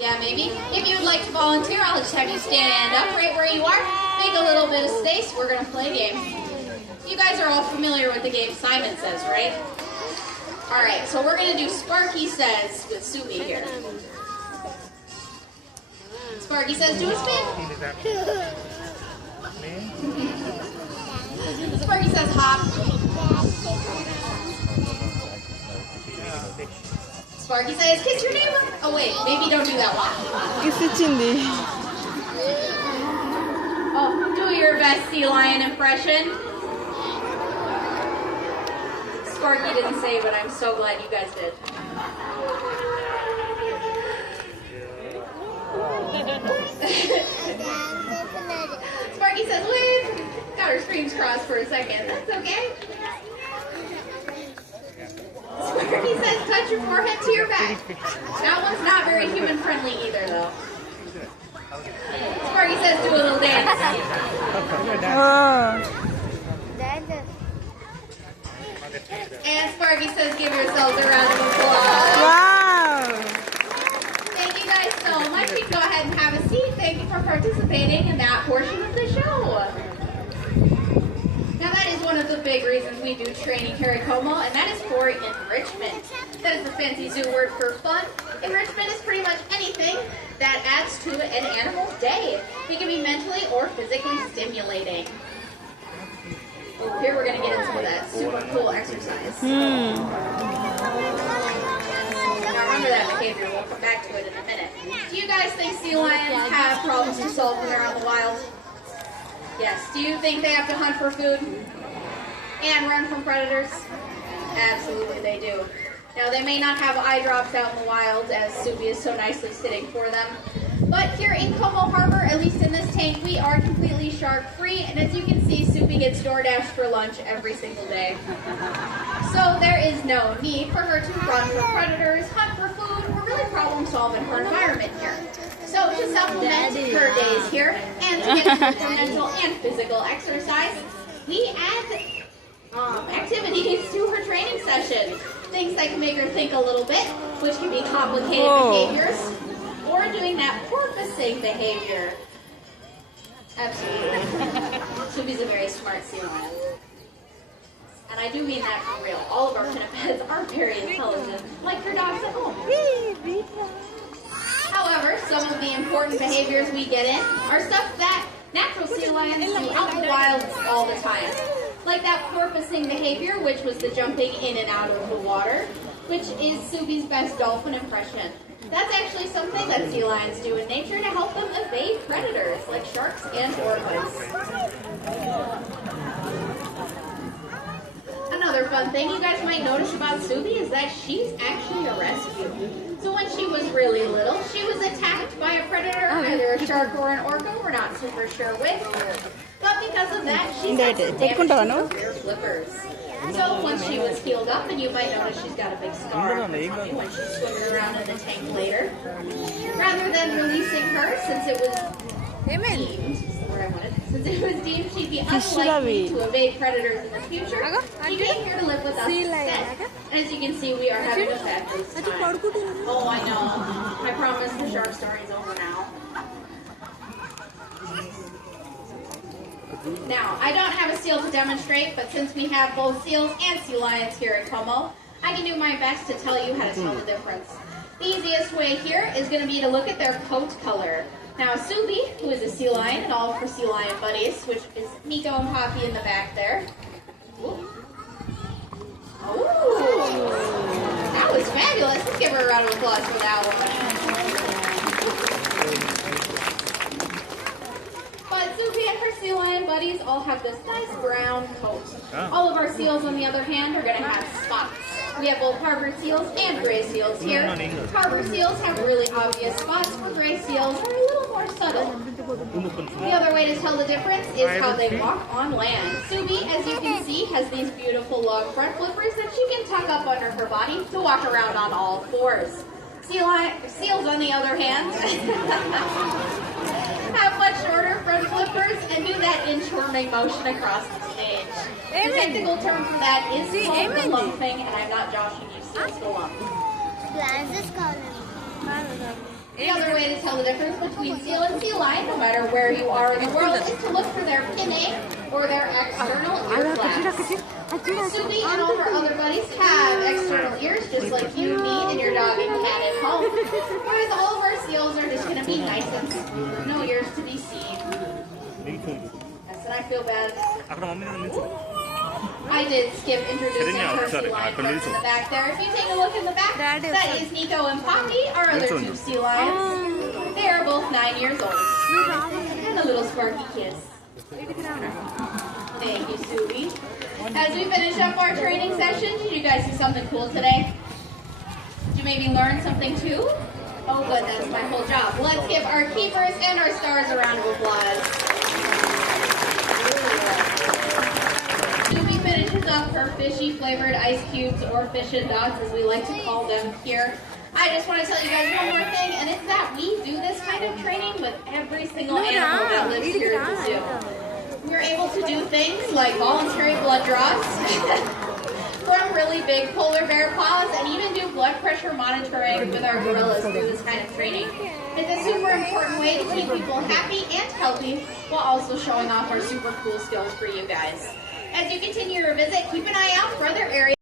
Yeah, maybe. If you would like to volunteer, I'll just have you stand up right where you are. Make a little bit of space. We're going to play a game. You guys are all familiar with the game Simon Says, right? All right, so we're going to do Sparky Says with Subi here. Sparky Says, do a spin. Sparky Says, hop. Sparky Says, kiss your neighbor. Oh wait, maybe don't do that one. Oh, do your best sea lion impression. Sparky didn't say, but I'm so glad you guys did. Sparky says, wave. Got her screams crossed for a second. That's okay. Sparky says, touch your forehead to your back. That one's not very human friendly either, though. Sparky says, do a little dance. And Sparky says, give yourselves a round of applause. Wow! Thank you guys so much. You can go ahead and have a seat. Thank you for participating in that portion of the show. Now that is one of the big reasons we do training here at Como, and that is for enrichment. That is the fancy zoo word for fun. Enrichment is pretty much anything that adds to an animal's day. It can be mentally or physically stimulating. Here we're going to get into that super cool exercise. Now remember that behavior. We'll come back to it in a minute. Do you guys think sea lions have problems to solve when they're out in the wild? Yes. Do you think they have to hunt for food and run from predators? Absolutely they do. Now they may not have eye drops out in the wild, as Subi is so nicely sitting for them. But here in Como Harbor, at least in this tank, we are completely shark free. And as you can see, Subi gets DoorDash for lunch every single day. So there is no need for her to run from predators, hunt for food, or really problem solve in her environment here. So to supplement her days here and to get her mental and physical exercise, we add activities to her training session. Things that can make her think a little bit, which can be complicated behaviors, or doing that porpoising behavior. Absolutely. Subi's a very smart sea lion. And I do mean that for real. All of our pinnipeds are very intelligent, like her dogs at home. However, some of the important behaviors we get in are stuff that natural sea lions do out in the wild all the time. Like that porpoising behavior, which was the jumping in and out of the water, which is Subi's best dolphin impression. That's actually something that sea lions do in nature to help them evade predators like sharks and orcas. Another fun thing you guys might notice about Subi is that she's actually a rescue. So when she was really little, she was attacked by a predator, either a shark or an orca, we're not super sure which. But because of that, she had some damage to her rear flippers. So once she was healed up, and you might notice she's got a big scar on her tummy when she's swimming around in the tank later, rather than releasing her, since it was deemed she'd be unlikely to evade predators in the future, she came here to live with us instead. As you can see, we are having a fabulous time. Oh, I know. I promise the shark story is over now. Now, I don't have a seal to demonstrate, but since we have both seals and sea lions here at Como, I can do my best to tell you how to tell the difference. The easiest way here is going to be to look at their coat color. Now, Subi, who is a sea lion, and all of her sea lion buddies, which is Miko and Poppy in the back there. Ooh, that was fabulous. Let's give her a round of applause for that one. But Subi and her sea lion buddies all have this nice brown coat. All of our seals, on the other hand, are going to have spots. We have both harbor seals and gray seals here. Harbor seals have really obvious spots, where gray seals are a little more subtle. The other way to tell the difference is how they walk on land. Subi, as you can see, has these beautiful long front flippers that she can tuck up under her body to walk around on all fours. Seals, on the other hand, have much shorter front flippers and do that inchworming motion across the stage. The technical term for that is called galumping, and I'm not joshing you, seals galump. The other way way to tell the difference between seal and sea lion, no matter where you are in the world, is to look for their pinnae or their external ear flaps. Subi and all of our other buddies have external ears, just like you, me, and your dog and cat at home. Whereas all of our seals are just going to be nice and smooth, no ears to be seen. Yes, and I feel bad. I did skip introducing our sea lion friends in the back there. If you take a look in the back, that is Nico and Poppy, our other two sea lions. They are both 9 years old. And a little sparky kiss. Thank you, Subi. As we finish up our training session, did you guys do something cool today? Did you maybe learn something too? Oh good, that's my whole job. Let's give our keepers and our stars a round of applause. Subi finishes up her fishy flavored ice cubes, or fishin' dots as we like to call them here. I just want to tell you guys one more thing, and it's that we do this kind of training with every single animal that lives here at the zoo. We're able to do things like voluntary blood draws from really big polar bear paws, and even do blood pressure monitoring with our gorillas through this kind of training. It's a super important way to keep people happy and healthy while also showing off our super cool skills for you guys. As you continue your visit, keep an eye out for other areas